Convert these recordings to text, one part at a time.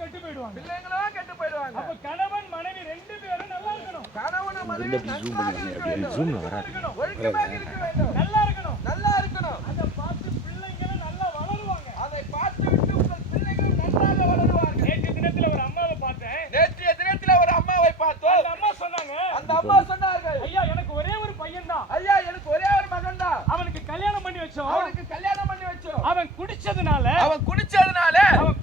கெட்டு போயிடுவாங்க. பிள்ளைங்களும் கெட்டு போயிடுவாங்க. அப்ப கணவன் மனைவி ரெண்டு பேரும் நல்லா இருக்கணும். கணவன் மனைவி நன்றாக இருக்க வேண்டும். ஒழுக்கமாக இருக்க வேண்டும். நல்லா இருக்கணும். நல்லா இருக்கணும். அதை பார்த்து பிள்ளைங்களும் நல்லா வளருவாங்க. அதை பார்த்து விட்டு உங்கள் பிள்ளைகள் நன்றாக வளருவார்கள். நேற்று தினத்துல ஒரு அம்மாவை பார்த்தேன். நேற்றைய தினத்தில் ஒரு அம்மாவை பார்த்தோம். அந்த அம்மா சொன்னாங்க, அந்த அம்மா சொன்னார்கள், ஐயா எனக்கு ஒரே ஒரு பையன் தான். ஐயா எனக்கு ஒரே ஒரு மகன் தான். அவனுக்கு கல்யாணம் பண்ணி வச்சோம். அவனுக்கு கல்யாணம் பண்ணி வச்சோம். அவன் குடிச்சதுனால அவன்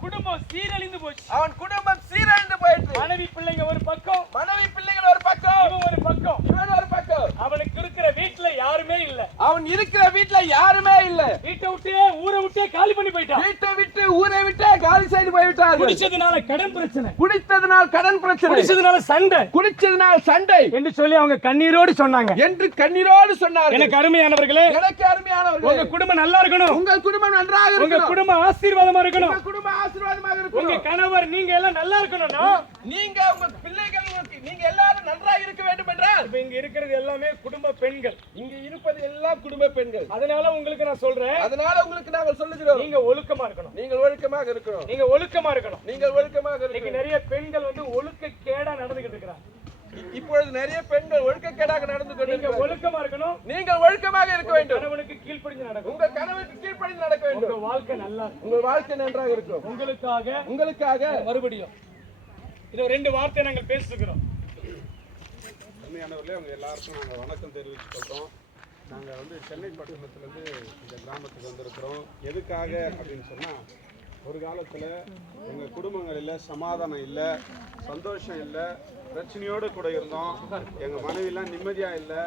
குடும்பம் சீரழிந்து போச்சு. அவன் குடும்பம் சீரழிந்து போயிட்டு. மனைவி பிள்ளைங்க ஒரு பக்கம், மனைவி பிள்ளைகள் ஒரு பக்கம், இவன் ஒரு பக்கம். இவன் ஒரு பக்கம். அவனுக்கு இருக்கிற வீட்டுல யாருமே இல்ல. அவன் இருக்கிற வீட்டுல யாருமே இல்ல. வீட்டை விட்டு ஊரை விட்டு காலி பண்ணி போயிட்டான். வீட்டை விட்டு ஊரை விட்டு காலி செய்து போய்விட்டார். குடிச்சதுனால கடன் பிரச்சனை, குடித்ததனால் கடன் பிரச்சனை, குடிச்சதுனால சண்டை, குடிச்சதனால் சண்டை என்று சொல்லி அவங்க கண்ணீரோடு சொன்னாங்க. என்று கண்ணீரோடு சொன்னார். எனக்கு அருமையானவர்களே, எனக்கு அருமையானவர்களே, உங்க குடும்பம் நல்லா இருக்கணும். உங்கள் குடும்பம் நன்றாக இருக்கணும். உங்க குடும்பம் ஆசீர்வாதமா இருக்கணும். உங்க குடும்பம் ஆசீர்வாதமாக இருக்கணும். உங்க கணவர் நீங்க எல்லாம் நல்லா இருக்கணும்னா, நீங்க உங்க பிள்ளைகள் நீங்க எல்லாரும் நன்றாக இருக்க வேண்டும் என்றால், இப்ப இங்க இருக்கிறது எல்லாமே குடும்ப பெண்கள். இங்க இருப்பது எல்லாம் குடும்ப பெண்கள். அதனால உங்களுக்கு நான் சொல்றேன், அதனால உங்களுக்கு நாங்கள் சொல்லுகிறோம், நீங்க ஒழுக்கமா இருக்கணும். நீங்கள் ஒழுக்கமாக இருக்கணும். நீங்க ஒழுக்கமா இருக்கணும். நீங்கள் ஒழுக்கமாக இன்னைக்கு இருக்கணும். நிறைய பெண்கள் வந்து ஒழுக்க கேடா நடந்துகிட்டு இருக்கிறாங்க. இப்பொழுது நிறைய பெண்கள் ஒழுக்கக்கேடாக நடந்து நீங்க கொண்டிருக்கிறார்கள். ஒழுக்கமா இருக்கணும். நீங்கள் ஒழுக்கமாக இருக்க வேண்டும். கணவனுக்கு கீழ்ப்படிஞ்சு நடக்கும். உங்க கணவனுக்கு கீழ்ப்படிந்து நடக்க உங்க வேண்டும். வாழ்க்கை நல்லா இருக்கும். உங்கள் வாழ்க்கை நன்றாக இருக்கும். உங்களுக்காக மறுபடியும் இது ரெண்டு வார்த்தை நாங்கள் பேசிக்கிறோம். அருமையானவர்களே, உங்க எல்லாருக்கும் நாங்கள் வணக்கம் தெரிவிச்சுக்கிறோம். நாங்கள் வந்து சென்னை பட்டணத்துலேருந்து இந்த கிராமத்துக்கு வந்திருக்கிறோம். எதுக்காக அப்படின்னு சொன்னால், ஒரு காலத்தில் எங்கள் குடும்பங்களில் சமாதானம் இல்லை, சந்தோஷம் இல்லை, பிரச்சனையோடு கூட இருந்தோம். எங்கள் மனைவிலாம் நிம்மதியாக இல்லை,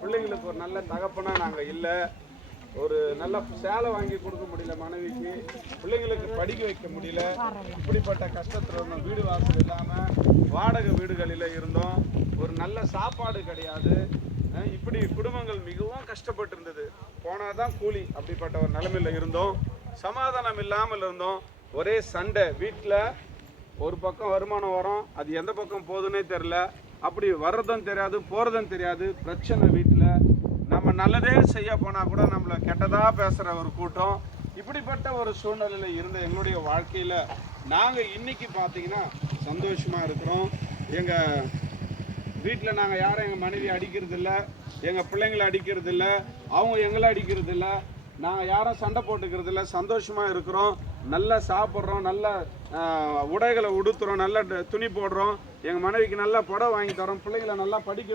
பிள்ளைங்களுக்கு ஒரு நல்ல தகப்பனாக நாங்கள் இல்லை, ஒரு நல்ல சேலை வாங்கி கொடுக்க முடியல மனைவிக்கு, பிள்ளைங்களுக்கு படிக்க வைக்க முடியல. இப்படிப்பட்ட கஷ்டத்தில் இருந்தோம். வீடு வாசல் இல்லாமல் வாடகை வீடுகளில் இருந்தோம். ஒரு நல்ல சாப்பாடு கிடையாது. இப்படி குடும்பங்கள் மிகவும் கஷ்டப்பட்டு இருந்தது. போனால் தான் கூலி, அப்படிப்பட்ட ஒரு நிலைமையில் இருந்தோம். சமாதானம் இல்லாமல் இருந்தோம். ஒரே சண்டை. வீட்டில் ஒரு பக்கம் வருமானம் வரும், அது எந்த பக்கம் போகுதுன்னே தெரில. அப்படி வர்றதும் தெரியாது, போகிறதும் தெரியாது. பிரச்சனை வீட்டில். நம்ம நல்லதே செய்ய போனால் கூட நம்மளை கெட்டதாக பேசுகிற ஒரு கூட்டம். இப்படிப்பட்ட ஒரு சூழ்நிலையில் இருந்த எங்களுடைய வாழ்க்கையில் நாங்கள் இன்னைக்கு பார்த்தீங்கன்னா சந்தோஷமாக இருக்கிறோம். எங்கள் வீட்டில் நாங்கள் யாரும் எங்கள் மனைவி அடிக்கிறது இல்லை, எங்கள் பிள்ளைங்களை அடிக்கிறது இல்லை, அவங்க எங்களை அடிக்கிறது இல்லை, நாங்கள் யாரும் சண்டை போட்டுக்கிறது இல்லை. சந்தோஷமாக இருக்கிறோம், நல்லா சாப்பிட்றோம், நல்ல உடைகளை உடுத்துகிறோம், நல்ல துணி போடுறோம், எங்கள் மனைவிக்கு நல்லா புடவை வாங்கி தரோம், பிள்ளைங்களை நல்லா படிக்க